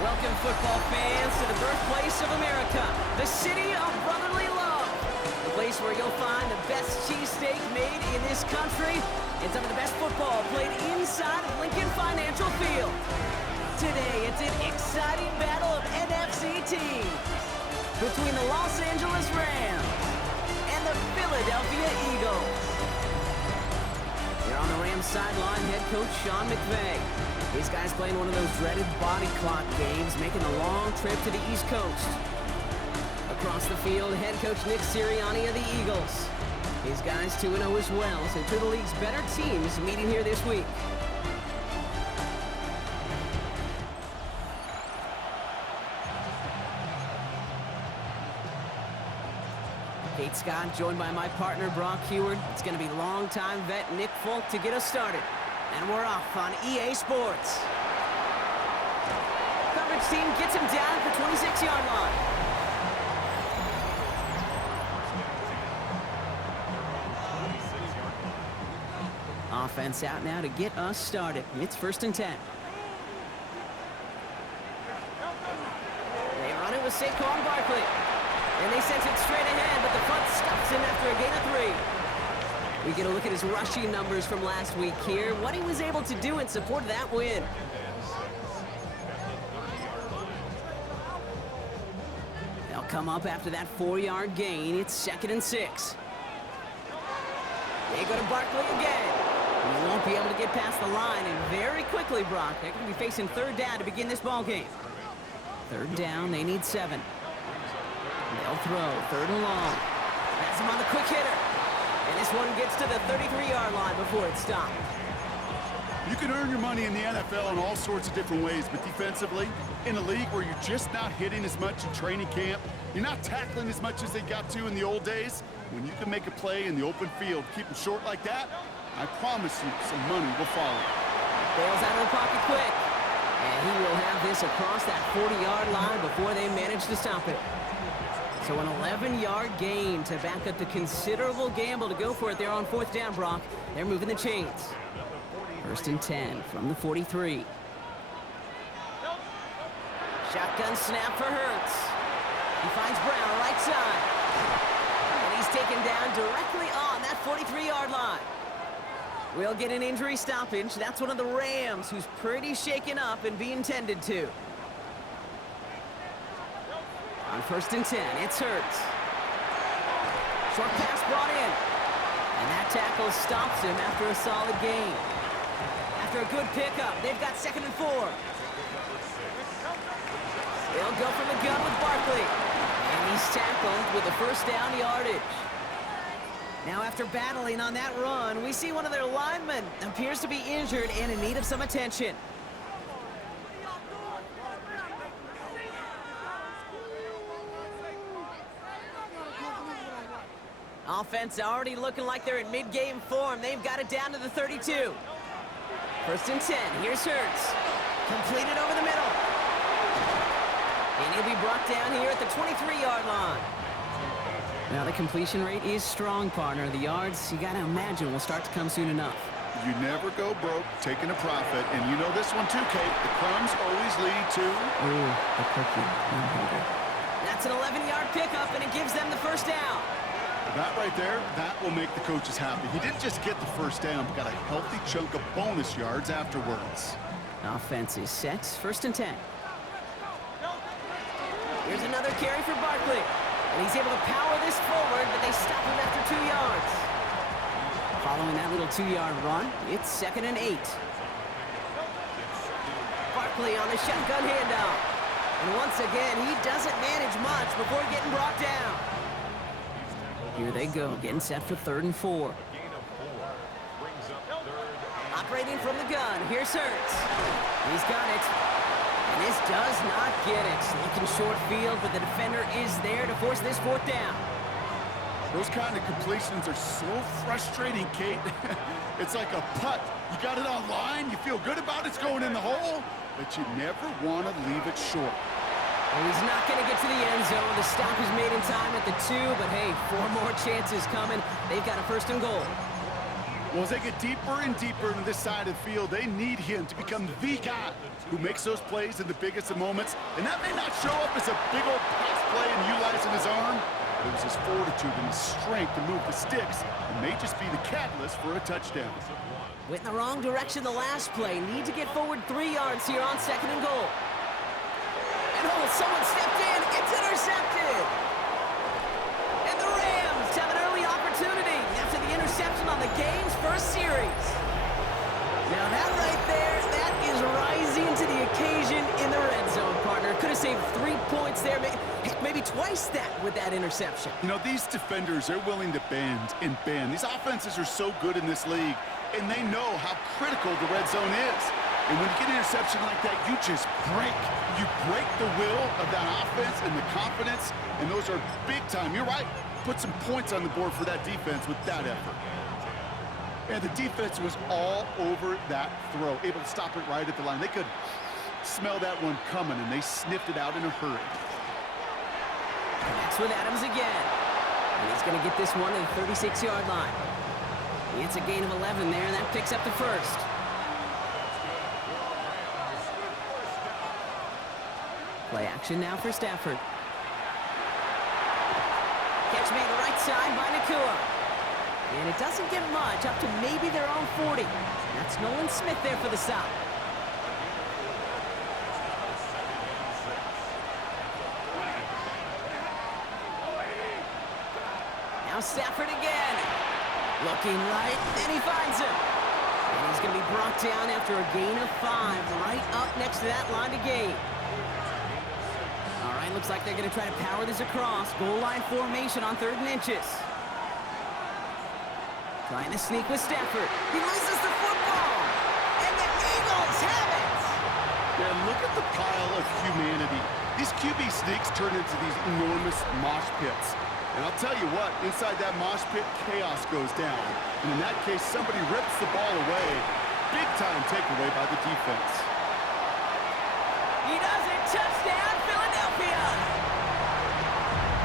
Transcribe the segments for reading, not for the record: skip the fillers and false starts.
Welcome, football fans, to the birthplace of America, the city of brotherly love. The place where you'll find the best cheesesteak made in this country and some of the best football played inside of Lincoln Financial Field. Today, it's an exciting battle of NFC teams between the Los Angeles Rams and the Philadelphia Eagles. Here on the Rams sideline, head coach Sean McVay. These guys playing one of those dreaded body clock games, making the long trip to the East Coast. Across the field, head coach Nick Sirianni of the Eagles. These guys 2-0 as well, so two of the league's better teams meeting here this week. Kate Scott, joined by my partner Brock Heward. It's going to be longtime vet Nick Folk to get us started. And we're off on EA Sports. Coverage team gets him down at the 26-yard line. Offense out now to get us started. It's 1st and 10. They run it with Saquon Barkley. And they sent it straight ahead, but the front stops him after a gain of 3. We get a look at his rushing numbers from last week here, what he was able to do in support of that win. They'll come up after that 4-yard gain. It's 2nd and 6. They go to Barkley again. He won't be able to get past the line, and very quickly, Brock, they're going to be facing 3rd down to begin this ball game. 3rd down, they need 7. They'll throw, 3rd and long. That's him on the quick hitter. And this one gets to the 33-yard line before it's stopped. You can earn your money in the NFL in all sorts of different ways, but defensively, in a league where you're just not hitting as much in training camp, you're not tackling as much as they got to in the old days, when you can make a play in the open field, keep them short like that, I promise you some money will follow. Bails out of the pocket quick. And he will have this across that 40-yard line before they manage to stop it. So an 11-yard gain to back up the considerable gamble to go for it there on 4th down, Brock. They're moving the chains. 1st and 10 from the 43. Shotgun snap for Hurts. He finds Brown right side. And he's taken down directly on that 43-yard line. We'll get an injury stoppage. That's one of the Rams who's pretty shaken up and being tended to. On 1st and 10, it's Hurts. Short pass brought in. And that tackle stops him after a solid gain. After a good pickup, they've got 2nd and 4. They'll go from the gun with Barkley. And he's tackled with the 1st down yardage. Now after battling on that run, we see one of their linemen appears to be injured and in need of some attention. Offense already looking like they're in mid-game form. They've got it down to the 32. 1st and 10. Here's Hurts. Completed over the middle. And he'll be brought down here at the 23-yard line. Now the completion rate is strong, partner. The yards, you got to imagine, will start to come soon enough. You never go broke taking a profit, and you know this one too, Kate. The crumbs always lead to... Ooh, a cookie. That's an 11-yard pickup, and it gives them the 1st down. That right there, that will make the coaches happy. He didn't just get the 1st down, but got a healthy chunk of bonus yards afterwards. Offense is set. 1st and 10. Here's another carry for Barkley. And he's able to power this forward, but they stop him after 2 yards. Following that little 2-yard run, it's 2nd and 8. Barkley on the shotgun handoff. And once again, he doesn't manage much before getting brought down. Here they go, getting set for 3rd and 4. Operating from the gun, here's Hurts. He's got it. And this does not get it. Looking short field, but the defender is there to force this 4th down. Those kind of completions are so frustrating, Kate. It's like a putt. You got it on line, you feel good about it's going in the hole, but you never want to leave it short. Well, he's not going to get to the end zone. The stop is made in time at the 2, but hey, 4 more chances coming. They've got a 1st and goal. Well, as they get deeper and deeper into this side of the field, they need him to become the guy who makes those plays in the biggest of moments. And that may not show up as a big old pass play and utilizing his arm, but it was his fortitude and his strength to move the sticks and may just be the catalyst for a touchdown. Went in the wrong direction the last play. Need to get forward 3 yards here on 2nd and goal. And oh, someone stepped in. It's intercepted. And the Rams have an early opportunity after the interception on the game's first series. Now that right there, that is rising to the occasion in the red zone, partner. Could have saved 3 points there, maybe twice that with that interception. You know, these defenders are willing to bend and bend. These offenses are so good in this league, and they know how critical the red zone is. And when you get an interception like that, you just break. You break the will of that offense and the confidence, and those are big time. You're right. Put some points on the board for that defense with that effort. And the defense was all over that throw, able to stop it right at the line. They could smell that one coming, and they sniffed it out in a hurry. Connects with Adams again. And he's going to get this one at the 36-yard line. It's a gain of 11 there, and that picks up the first. Play action now for Stafford. Catch made the right side by Nakua. And it doesn't get much, up to maybe their own 40. That's Nolan Smith there for the stop. Now Stafford again. Looking right, and he finds him. And he's going to be brought down after a gain of 5, right up next to that line to gain. All right, looks like they're going to try to power this across. Goal line formation on 3rd and inches. Trying to sneak with Stafford. He loses the football. And the Eagles have it. Yeah, look at the pile of humanity. These QB sneaks turn into these enormous mosh pits. And I'll tell you what, inside that mosh pit, chaos goes down. And in that case, somebody rips the ball away. Big time takeaway by the defense. He does it. Touchdown, Philadelphia.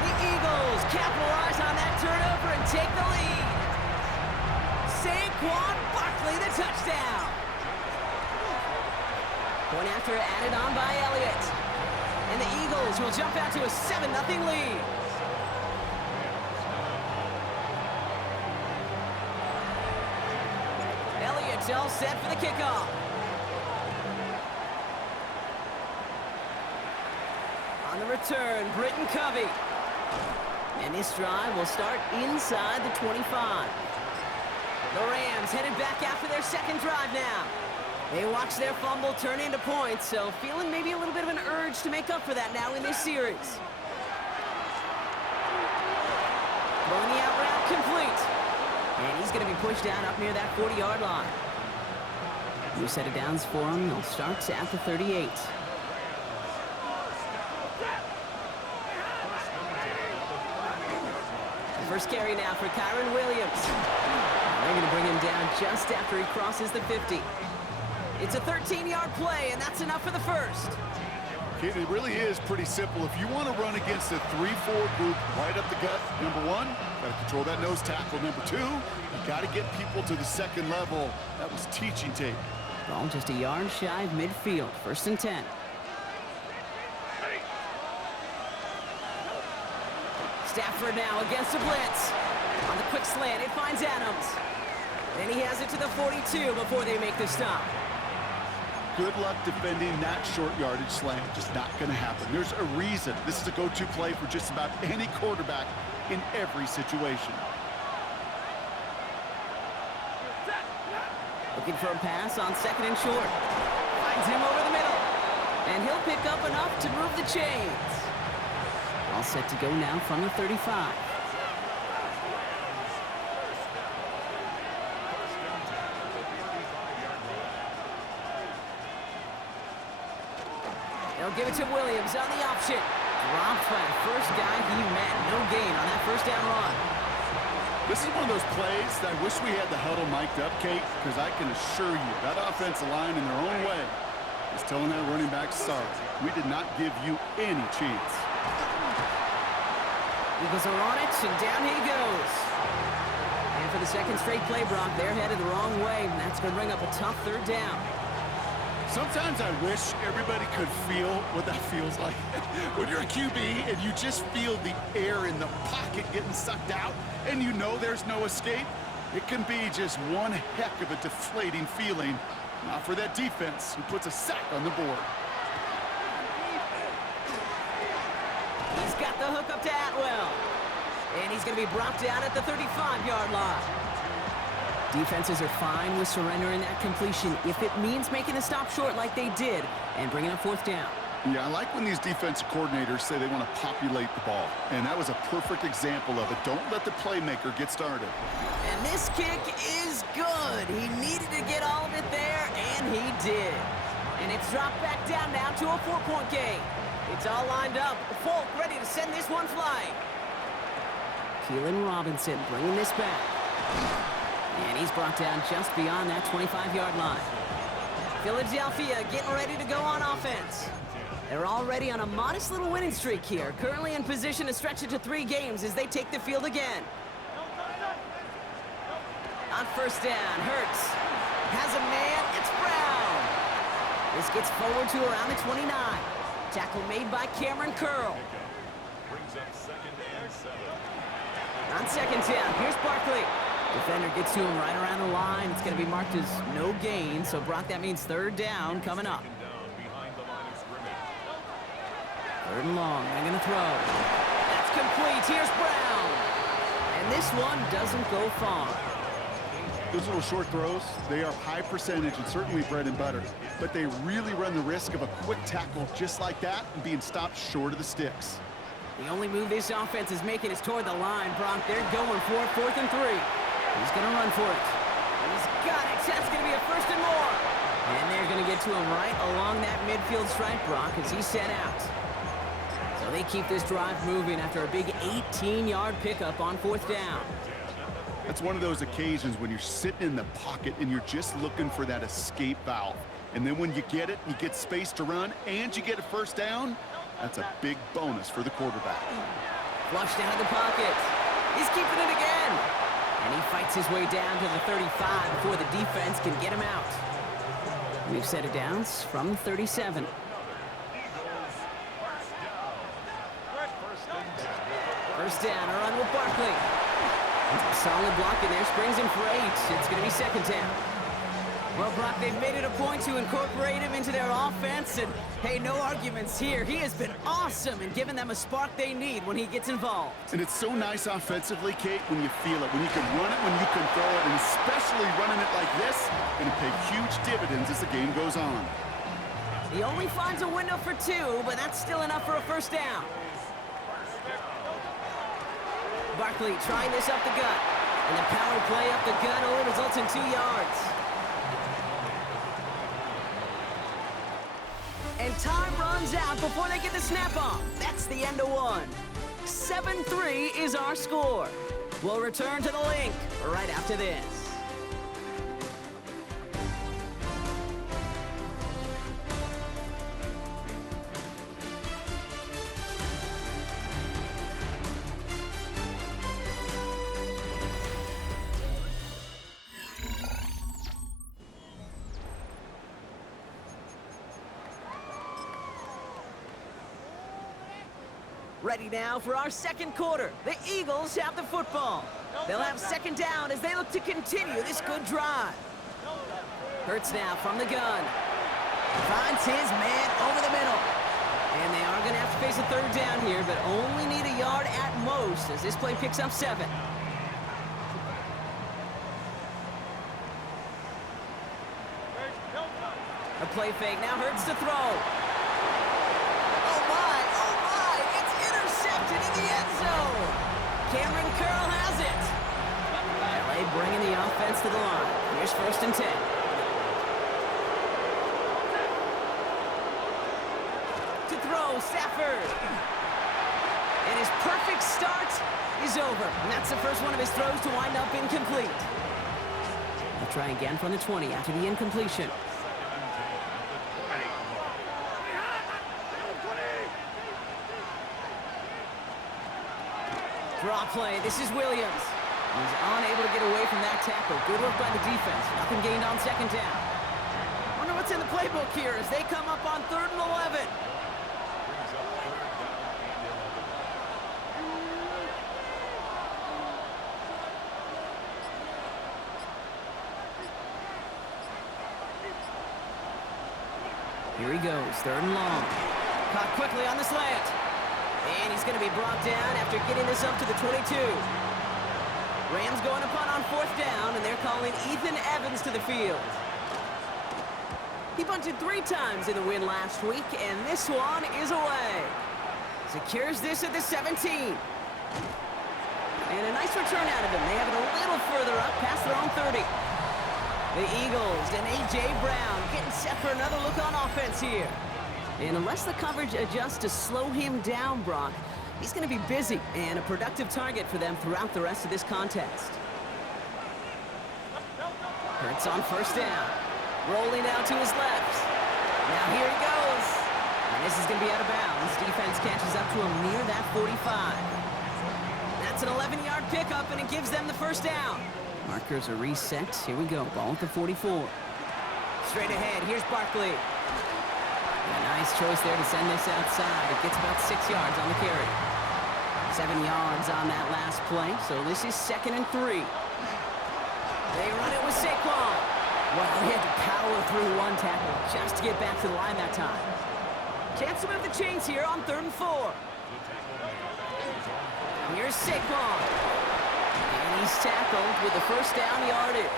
The Eagles capitalize on that turnover and take the lead. Saquon Barkley, the touchdown. Point after added on by Elliott. And the Eagles will jump out to a 7-0 lead. Elliott's all set for the kickoff. On the return, Britton Covey. And this drive will start inside the 25. The Rams headed back after their second drive now. They watch their fumble turn into points, so feeling maybe a little bit of an urge to make up for that now in this series. Throwing the out route complete. And he's going to be pushed down up near that 40-yard line. New set of downs for him. They'll start at the 38. The first carry now for Kyron Williams. They're going to bring him down just after he crosses the 50. It's a 13-yard play, and that's enough for the first. Kid, it really is pretty simple. If you want to run against a 3-4 group right up the gut, number 1, got to control that nose tackle. Number 2, you got to get people to the second level. That was teaching tape. Ball just a yard shy of midfield. 1st and 10. Stafford now against the blitz. On the quick slant, it finds Adams. And he has it to the 42 before they make the stop. Good luck defending that short yardage slant. Just not going to happen. There's a reason. This is a go-to play for just about any quarterback in every situation. Looking for a pass on 2nd and short. Finds him over the middle. And he'll pick up enough to move the chains. All set to go now from the 35. They'll give it to Williams on the option. Dropped by the first guy he met. No gain on that first down run. This is one of those plays that I wish we had the huddle mic'd up, Kate, because I can assure you that offensive line in their own way is telling that running back, sorry, we did not give you any chance. Eagles are on it, and down he goes. And for for the second straight play, Brock. They're headed the wrong way, and that's going to bring up a tough third down. Sometimes I wish everybody could feel what that feels like. When you're a QB and you just feel the air in the pocket getting sucked out and you know there's no escape, it can be just one heck of a deflating feeling. Not for that defense who puts a sack on the board. He's got the hook up to Atwell. And he's going to be brought down at the 35-yard line. Defenses are fine with surrendering that completion if it means making a stop short like they did and bringing up fourth down. Yeah, I like when these defensive coordinators say they want to populate the ball. And that was a perfect example of it. Don't let the playmaker get started. And this kick is good. He needed to get all of it there, and he did. And it's dropped back down now to a 4-point game. It's all lined up. Folk ready to send this one flying. Keelan Robinson bringing this back. And he's brought down just beyond that 25-yard line. Philadelphia getting ready to go on offense. They're already on a modest little winning streak here, currently in position to stretch it to 3 games as they take the field again. On first down, Hurts has a man, it's Brown. This gets forward to around the 29. Tackle made by Cameron Curl. Brings up 2nd and 7. On second down, here's Barkley. Defender gets to him right around the line. It's going to be marked as no gain, so Brock, that means third down coming up. Third and long, they're going to throw. That's complete, here's Brown. And this one doesn't go far. Those little short throws, they are high percentage and certainly bread and butter. But they really run the risk of a quick tackle just like that and being stopped short of the sticks. The only move this offense is making is toward the line, Brock. They're going for it, 4th and 3. He's going to run for it. He's got it. That's going to be a 1st and more. And they're going to get to him right along that midfield stripe, Brock, as he's set out. So they keep this drive moving after a big 18-yard pickup on 4th down. That's one of those occasions when you're sitting in the pocket and you're just looking for that escape valve. And then when you get it, you get space to run, and you get a first down, that's a big bonus for the quarterback. Flushed out of the pocket. He's keeping it again. And he fights his way down to the 35 before the defense can get him out. We've set it down from 37. First down, a run with Barkley. Solid block in there, springs him for 8. It's going to be 2nd down. Well, Brock, they've made it a point to incorporate him into their offense, and hey, no arguments here. He has been awesome in giving them a spark they need when he gets involved. And it's so nice offensively, Kate, when you feel it, when you can run it, when you can throw it, and especially running it like this, going to pay huge dividends as the game goes on. He only finds a window for 2, but that's still enough for a first down. Barkley trying this up the gut, and the power play up the gut only results in 2 yards. And time runs out before they get the snap off. That's the end of one. 7-3 is our score. We'll return to the link right after this. Ready now for our second quarter. The Eagles have the football. They'll have 2nd down as they look to continue this good drive. Hurts now from the gun. Finds his man over the middle. And they are going to have to face a 3rd down here, but only need a yard at most as this play picks up 7. A play fake. Now Hurts to throw. In the end zone. Cameron Curl has it. LA bringing the offense to the line. Here's 1st and 10. To throw, Stafford. And his perfect start is over. And that's the first one of his throws to wind up incomplete. They'll try again from the 20 after the incompletion. Draw play. This is Williams. He's unable to get away from that tackle. Good work by the defense. Nothing gained on second down. Wonder what's in the playbook here as they come up on 3rd and 11. Brings up 3rd down and 11. Here he goes, 3rd and long. Caught quickly on the slant. And he's going to be brought down after getting this up to the 22. Rams going to punt on 4th down, and they're calling Ethan Evans to the field. He punted 3 times in the win last week, and this one is away. Secures this at the 17. And a nice return out of him. They have it a little further up past their own 30. The Eagles and A.J. Brown getting set for another look on offense here. And unless the coverage adjusts to slow him down, Brock, he's going to be busy and a productive target for them throughout the rest of this contest. Hurts on 1st down. Rolling out to his left. Now here he goes. And this is going to be out of bounds. Defense catches up to him near that 45. That's an 11-yard pickup, and it gives them the 1st down. Markers are reset. Here we go. Ball at the 44. Straight ahead. Here's Barkley. A nice choice there to send this outside. It gets about 6 yards on the carry. 7 yards on that last play, so this is 2nd and 3. They run it with Saquon. Well, he had to power through one tackle just to get back to the line that time. Chance to move the chains here on 3rd and 4. Here's Saquon. And he's tackled with the 1st down yardage.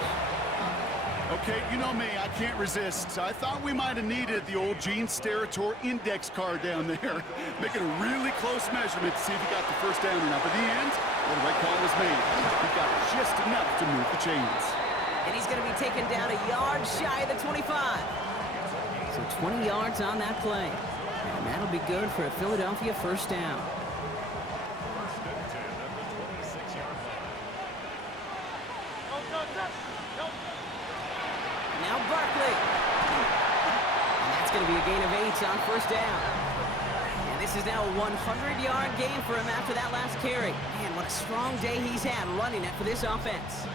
Okay, you know me, I can't resist. I thought we might have needed the old Gene Steratore index card down there. Making a really close measurement to see if he got the 1st down or not. But in the end, well, the right call was made. He got just enough to move the chains. And he's going to be taken down a yard shy of the 25. So 20 yards on that play. And that'll be good for a Philadelphia 1st down. Now Barkley. And that's going to be a gain of 8 on 1st down. And this is now a 100-yard gain for him after that last carry. Man, what a strong day he's had running it for this offense.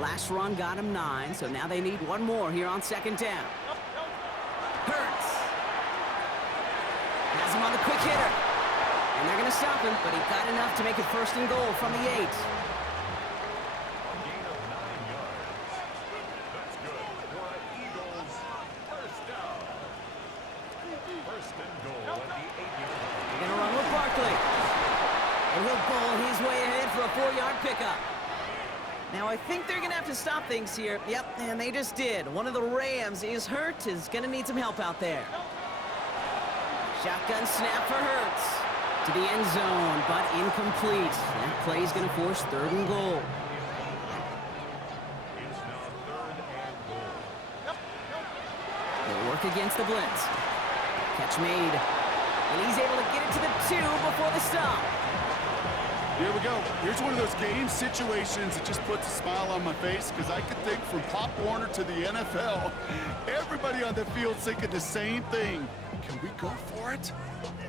Last run got him 9, so now they need one more here on 2nd down. Hurts. Has him on the quick hitter. And they're going to stop him, but he got enough to make it 1st and goal from the 8. Pickup. Now I think they're gonna have to stop things here. Yep, and they just did. One of the Rams is hurt, is gonna need some help out there. Shotgun snap for Hurts to the end zone, but incomplete. That play is gonna force 3rd and goal. They'll work against the blitz. Catch made, and he's able to get it to the 2 before the stop. Here we go. Here's one of those game situations that just puts a smile on my face because I could think from Pop Warner to the NFL, everybody on the field thinking the same thing. Can we go for it?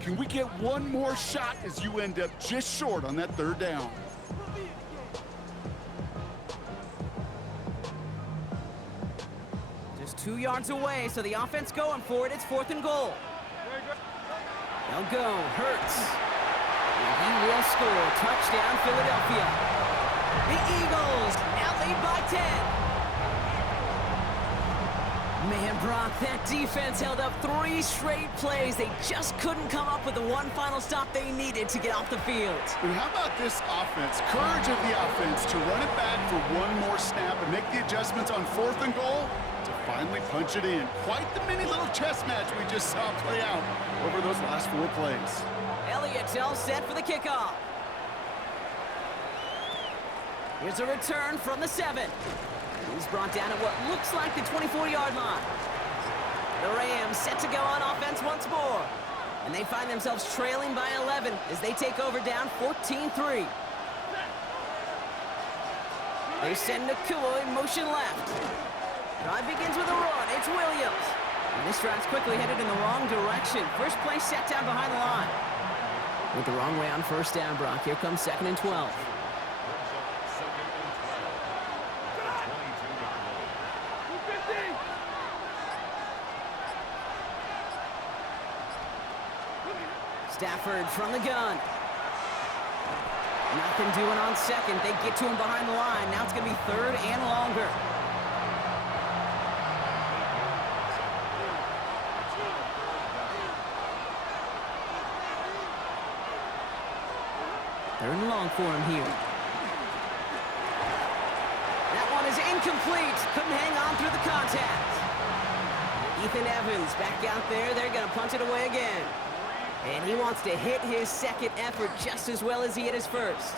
Can we get one more shot as you end up just short on that 3rd down? Just 2 yards away, so the offense going for it. It's 4th and goal. They'll go. Hurts. He will score. Touchdown, Philadelphia. The Eagles now lead by 10. Man, Brock, that defense held up 3 straight plays. They just couldn't come up with the one final stop they needed to get off the field. And how about this offense? Courage of the offense to run it back for one more snap and make the adjustments on 4th and goal to finally punch it in. Quite the mini little chess match we just saw play out over those last 4 plays. Elliott's all set for the kickoff. Here's a return from the 7. He's brought down at what looks like the 24-yard line. The Rams set to go on offense once more. And they find themselves trailing by 11 as they take over down 14-3. They send Nakua in motion left. Drive begins with a run. It's Williams. And this drive's quickly headed in the wrong direction. First play set down behind the line. Went the wrong way on 1st down, Brock. Here comes 2nd and 12. Stafford from the gun. Nothing doing on second. They get to him behind the line. Now it's going to be third and longer. Third and long for him here. That one is incomplete. Couldn't hang on through the contact. Ethan Evans back out there. They're going to punt it away again. And he wants to hit his second effort just as well as he hit his first.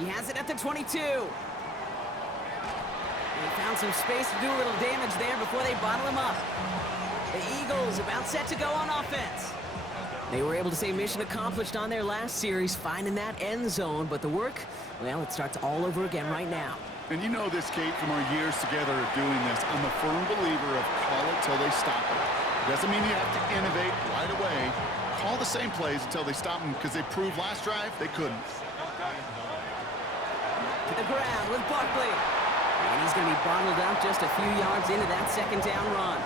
He has it at the 22. He found some space to do a little damage there before they bottle him up. The Eagles about set to go on offense. They were able to say mission accomplished on their last series, finding that end zone, but the work, well, it starts all over again right now. And you know this, Kate, from our years together of doing this. I'm a firm believer of call it till they stop it. Doesn't mean you have to innovate right away. Call the same plays until they stop them, because they proved last drive they couldn't. To the ground with Barkley. And he's going to be bottled up just a few yards into that second down run.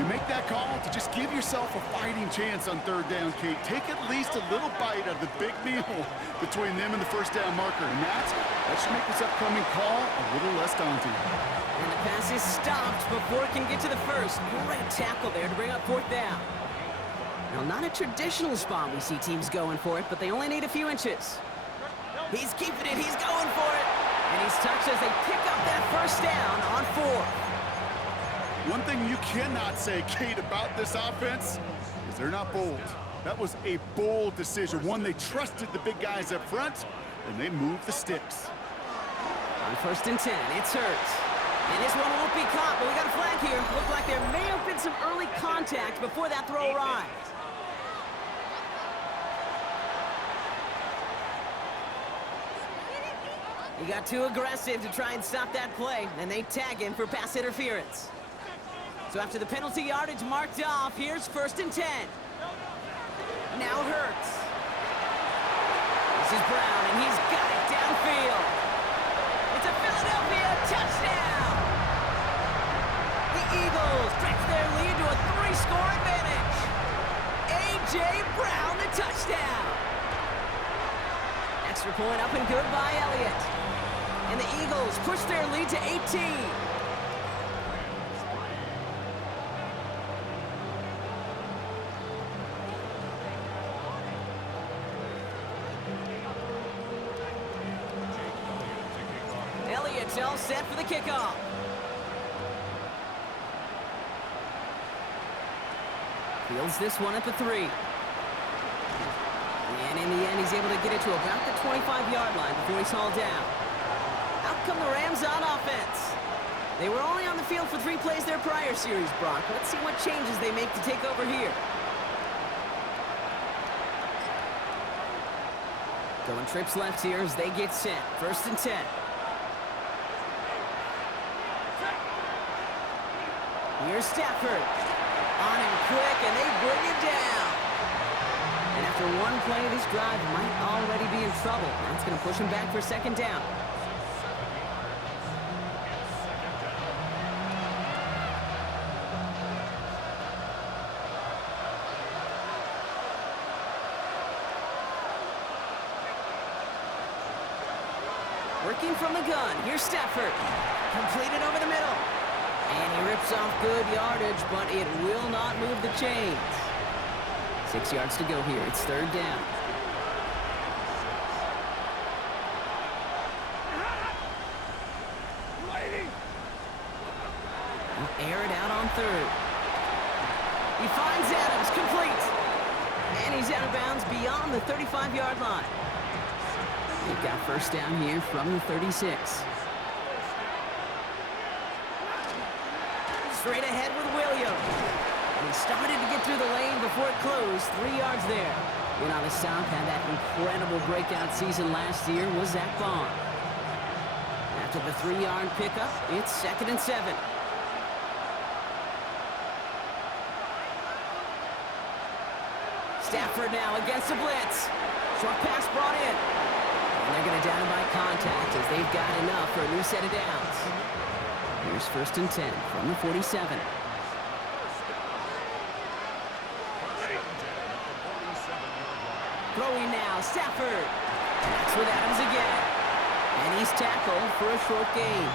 You make that call to just give yourself a fighting chance on third down, Kate. Take at least a little bite of the big meal between them and the first down marker. And that should make this upcoming call a little less daunting. And the pass is stopped before it can get to the first. Great tackle there to bring up fourth down. Now, not a traditional spot we see teams going for it, but they only need a few inches. He's keeping it. He's going for it. And he's touched as they pick up that first down on fourth. One thing you cannot say, Kate, about this offense is they're not bold. That was a bold decision, one they trusted the big guys up front, and they moved the sticks. On 1st and 10, it's Hurts. And this one won't be caught, but we got a flag here. Looked like there may have been some early contact before that throw arrived. He got too aggressive to try and stop that play, and they tag him for pass interference. So after the penalty yardage marked off, here's 1st and 10. Now Hurts. This is Brown, and he's got it downfield. It's a Philadelphia touchdown! The Eagles stretch their lead to a 3-score advantage. A.J. Brown, the touchdown. Extra point up and good by Elliott. And the Eagles push their lead to 18. Elliott's all set for the kickoff. Fields this one at the 3. And in the end, he's able to get it to about the 25-yard line before he's hauled down. Out come the Rams on offense. They were only on the field for 3 plays their prior series, Brock. Let's see what changes they make to take over here. Going trips left here as they get set. 1st and 10. Here's Stafford. On him quick, and they bring him down. And after one play, this drive might already be in trouble. That's going to push him back for 2nd down. Working from the gun, here's Stafford. Completed over the middle. And he rips off good yardage, but it will not move the chains. 6 yards to go here. It's 3rd down. He'll air it out on 3rd. He finds Adams, complete. And he's out of bounds beyond the 35-yard line. They've got 1st down here from the 36. Straight ahead with Williams. And he started to get through the lane before it closed. 3 yards there. And on the South had that incredible breakout season last year was Zach Bond. After the 3-yard pickup, it's 2nd and 7. Stafford now against the blitz. Short pass brought in. And they're going to down by contact as they've got enough for a new set of downs. Here's 1st and 10 from the 47. Throwing now, Stafford. And that's with Adams again. And he's tackled for a short gain.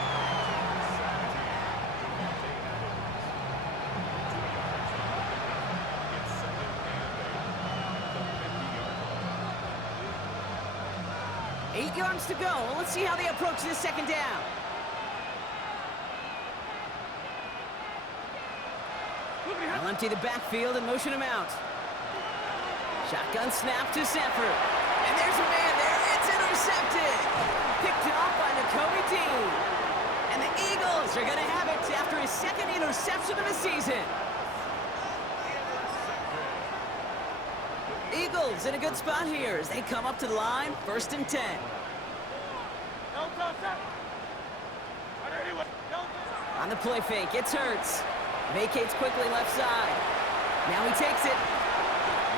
Eight yards to go. Let's see how they approach this second down. They'll empty the backfield and motion him out. Shotgun snap to Stafford. And there's a man there. It's intercepted. Picked off by Nakobe Dean. And the Eagles are going to have it after his second interception of the season. Eagles in a good spot here as they come up to the line, 1st and 10. On the play fake, it's Hurts. Vacates quickly left side. Now he takes it.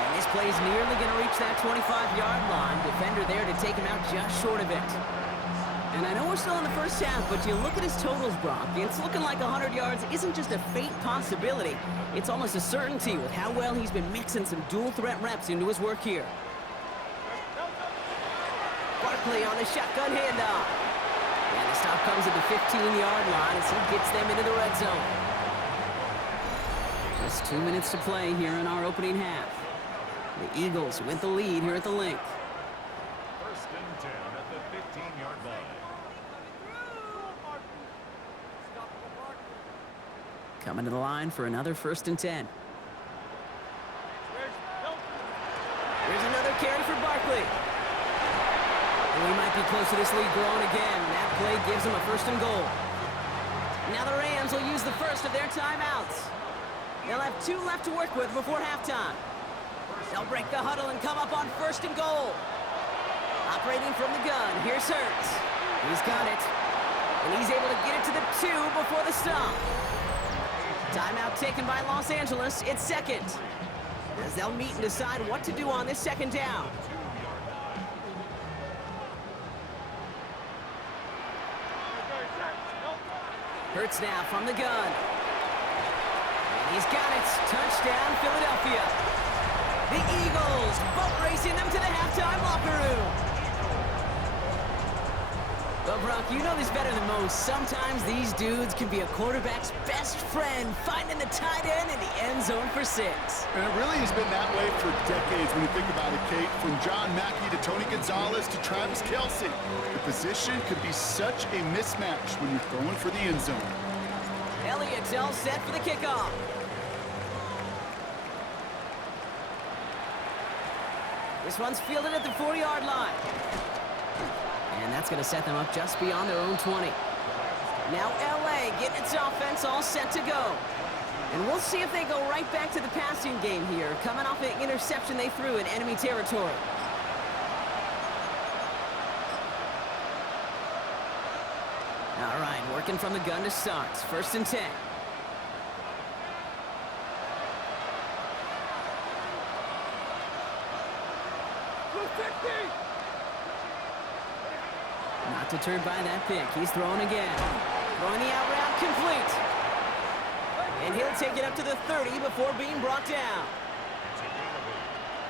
And this play is nearly going to reach that 25-yard line. Defender there to take him out just short of it. And I know we're still in the first half, but you look at his totals, Brock. It's looking like 100 yards isn't just a faint possibility. It's almost a certainty with how well he's been mixing some dual-threat reps into his work here. Barkley on the shotgun handoff. And the stop comes at the 15-yard line as he gets them into the red zone. Just 2 minutes to play here in our opening half. The Eagles with the lead here at the link. 1st and 10 at the 15-yard line. Coming to the line for another 1st and 10. There's another carry for Barkley. And we might be close to this lead growing again. That play gives them a 1st and goal. Now the Rams will use the first of their timeouts. They'll have 2 left to work with before halftime. They'll break the huddle and come up on 1st and goal. Operating from the gun, here's Hurts. He's got it. And he's able to get it to the 2 before the stop. Timeout taken by Los Angeles. It's 2nd. As they'll meet and decide what to do on this 2nd down. Hurts now from the gun. And he's got it. Touchdown, Philadelphia. The Eagles boat racing them to the halftime locker room. Well, Brock, you know this better than most. Sometimes these dudes can be a quarterback's best friend, finding the tight end in the end zone for 6. And it really has been that way for decades when you think about it, Kate. From John Mackey to Tony Gonzalez to Travis Kelce. The position could be such a mismatch when you're throwing for the end zone. Elliott's all set for the kickoff. This one's fielded at the 40-yard line. And that's going to set them up just beyond their own 20. Now L.A. getting its offense all set to go. And we'll see if they go right back to the passing game here, coming off the interception they threw in enemy territory. All right, working from the gun to start. 1st and 10. Not deterred by that pick. He's throwing again. Throwing the out route complete. And he'll take it up to the 30 before being brought down.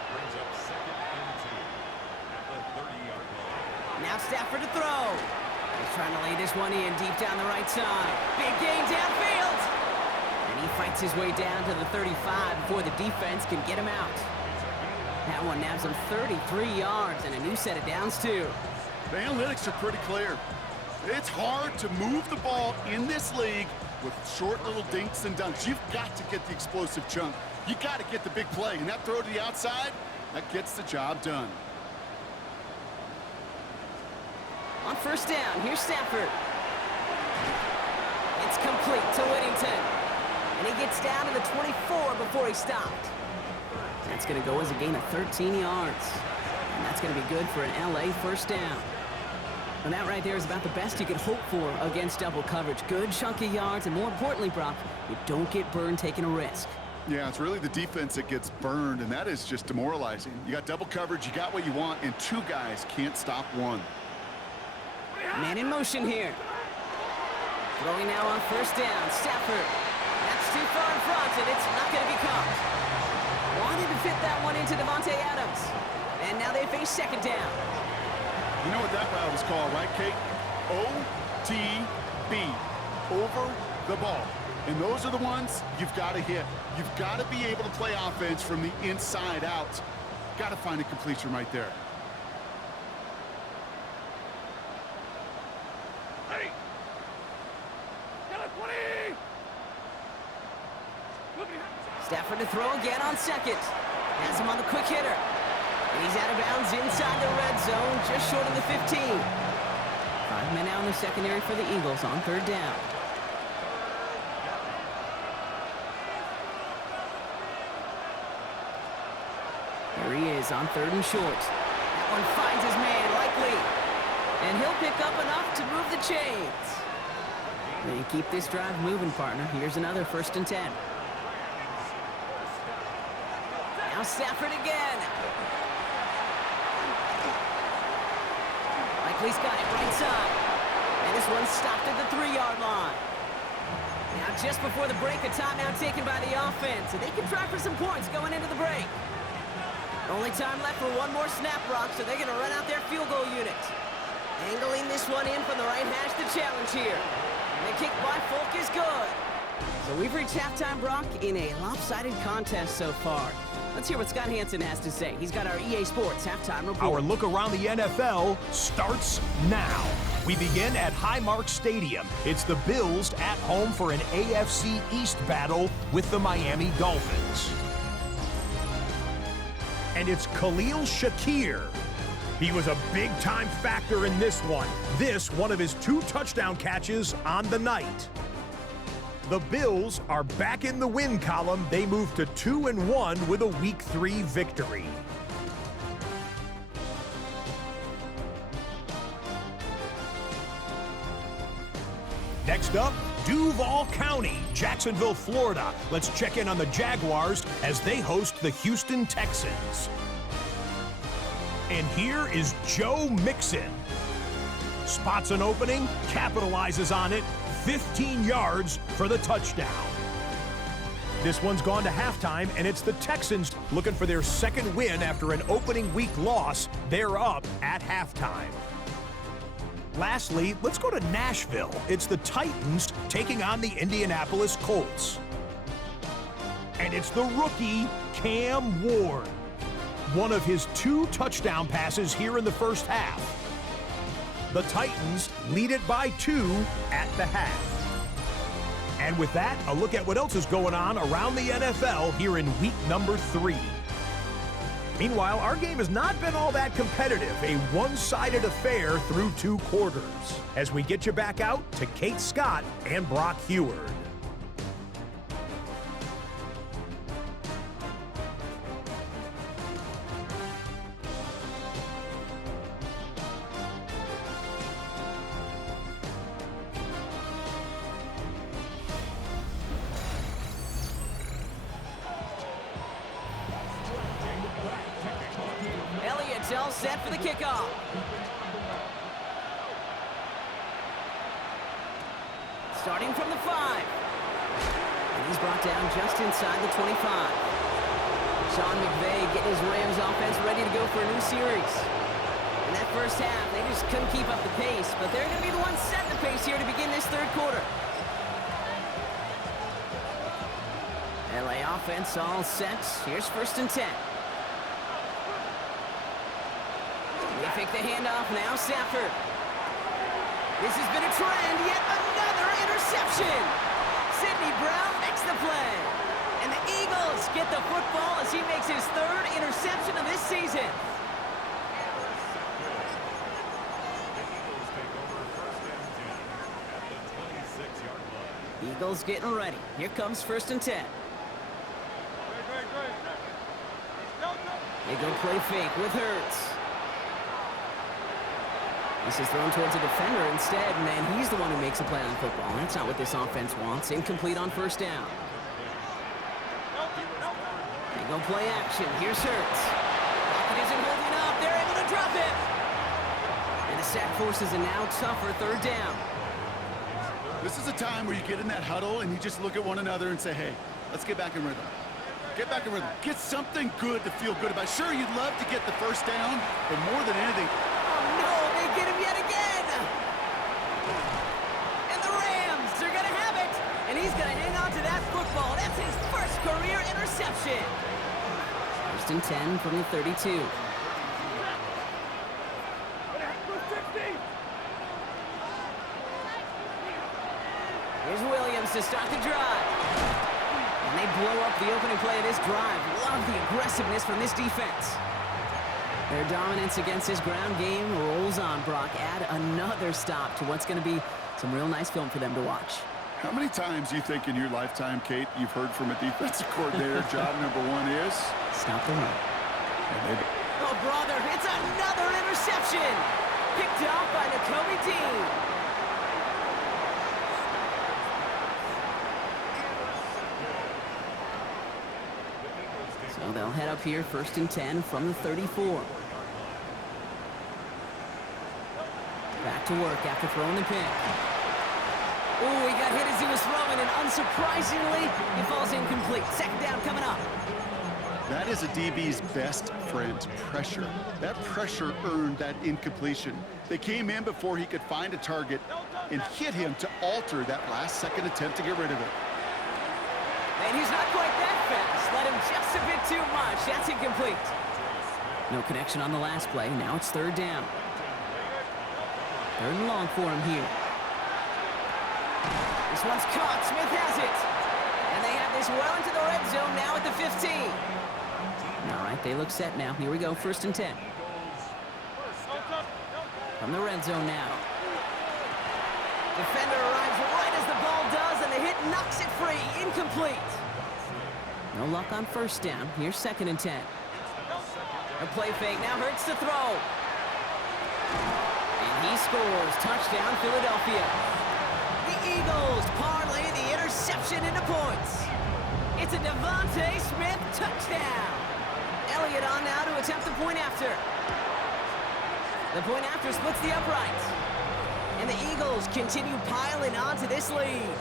Brings up 2nd and 2 at the 30-yard line. Now Stafford to throw. He's trying to lay this one in deep down the right side. Big gain downfield. And he fights his way down to the 35 before the defense can get him out. That one nabs him 33 yards and a new set of downs too. The analytics are pretty clear. It's hard to move the ball in this league with short little dinks and dunks. You've got to get the explosive chunk. You got to get the big play. And that throw to the outside, that gets the job done. On 1st down, here's Stafford. It's complete to Whittington. And he gets down to the 24 before he stopped. That's going to go as a gain of 13 yards. And that's going to be good for an L.A. 1st down. And that right there is about the best you could hope for against double coverage. Good chunky yards, and more importantly, Brock, you don't get burned taking a risk. Yeah, it's really the defense that gets burned, and that is just demoralizing. You got double coverage, you got what you want, and 2 guys can't stop one. Man in motion here. Throwing now on 1st down. Stafford. That's too far in front, and it's not going to be caught. Wanted to fit that one into Devontae Adams. And now they face second down. You know what that route is called, right, Kate? OTB, over the ball. And those are the ones you've got to hit. You've got to be able to play offense from the inside out. Got to find a completion right there. Ready. Got it, 20. Stafford to throw again on second. Has him on the quick hitter. And he's out of bounds inside the red zone, just short of the 15. 5 men out in the secondary for the Eagles on third down. There he is on third and short. That one finds his man, likely. And he'll pick up enough to move the chains. And keep this drive moving, partner. Here's another 1st and 10. Now Stafford again. Likely's got it right side. And this one's stopped at the 3-yard line. Now just before the break, a timeout taken by the offense. And they can try for some points going into the break. Only time left for one more snap, Brock, so they're going to run out their field goal unit. Angling this one in from the right hash, the challenge here. And the kick by Folk is good. So we've reached halftime, Brock, in a lopsided contest so far. Let's hear what Scott Hansen has to say. He's got our EA Sports halftime report. Our look around the NFL starts now. We begin at Highmark Stadium. It's the Bills at home for an AFC East battle with the Miami Dolphins. And it's Khalil Shakir. He was a big-time factor in this one. This, one of his 2 touchdown catches on the night. The Bills are back in the win column. They move to 2-1 with a Week 3 victory. Next up, Duval County, Jacksonville, Florida. Let's check in on the Jaguars as they host the Houston Texans. And here is Joe Mixon. Spots an opening, capitalizes on it, 15 yards for the touchdown. This one's gone to halftime, and it's the Texans looking for their 2nd win after an opening week loss. They're up at halftime. Lastly, let's go to Nashville. It's the Titans taking on the Indianapolis Colts. And it's the rookie, Cam Ward. One of his 2 touchdown passes here in the first half. The Titans lead it by 2 at the half. And with that, a look at what else is going on around the NFL here in week number 3. Meanwhile, our game has not been all that competitive, a one-sided affair through 2 quarters. As we get you back out to Kate Scott and Brock Heward. All set for the kickoff. Starting from the 5. And he's brought down just inside the 25. Sean McVay getting his Rams offense ready to go for a new series. In that first half, they just couldn't keep up the pace, but they're going to be the ones setting the pace here to begin this 3rd quarter. LA offense all set. Here's 1st and 10. They fake the handoff, now Stafford. This has been a trend, yet another interception. Sidney Brown makes the play. And the Eagles get the football as he makes his 3rd interception of this season. Eagles getting ready. Here comes 1st and 10. They go play fake with Hurts. This is thrown towards a defender instead, and he's the one who makes a play on football. That's not what this offense wants. Incomplete on 1st down. They go play action. Here's Hurts. Pocket isn't holding up. They're able to drop it. And the sack forces a now tougher 3rd down. This is a time where you get in that huddle and you just look at one another and say, hey, let's get back in rhythm. Get back in rhythm. Get something good to feel good about. Sure, you'd love to get the first down, but more than anything, Oh, no, they get him yet again. And the Rams are going to have it. And he's going to hang on to that football. That's his first career interception. First and 10 from the 32. Here's Williams to start the drive. And they blow up the opening play of this drive. Love the aggressiveness from this defense. Their dominance against his ground game rolls on, Brock. Add another stop to what's going to be some real nice film for them to watch. how many times you think in your lifetime, Kate, you've heard from a defensive coordinator, job number one is? Stop the run. Oh, brother, it's another interception. Picked off by Nakobe Dean. So they'll head up here, first and 10 from the 34. Back to work after throwing the pick. Oh, he got hit as he was throwing, and unsurprisingly, he falls incomplete. Second down coming up. That is a DB's best friend, pressure. That pressure earned that incompletion. They came in before he could find a target and hit him to alter that last-second attempt to get rid of it. And he's not quite that fast. Let him just a bit too much. That's incomplete. No connection on the last play. Now it's third down. Third and long for him here. This one's caught. Smith has it. And they have this well into the red zone now at the 15. All right, they look set now. Here we go, first and 10. From the red zone now. Defender arrives right as the ball does, and the hit knocks it free. Incomplete. No luck on first down. Here's second and 10. A play fake now hurts to throw. And he scores. Touchdown, Philadelphia. The Eagles parlay the interception into points. It's a Devontae Smith touchdown. Elliott on now to attempt the point after. The point after splits the uprights. And the Eagles continue piling on to this lead.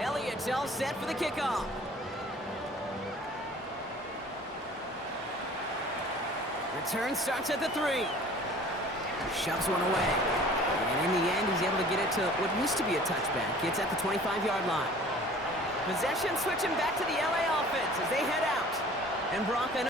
Elliott's all set for the kickoff. Return starts at the 3. Shoves one away. And in the end, he's able to get it to what used to be a touchback. It's at the 25-yard line. Possession switching back to the LA offense as they head out. And Brock,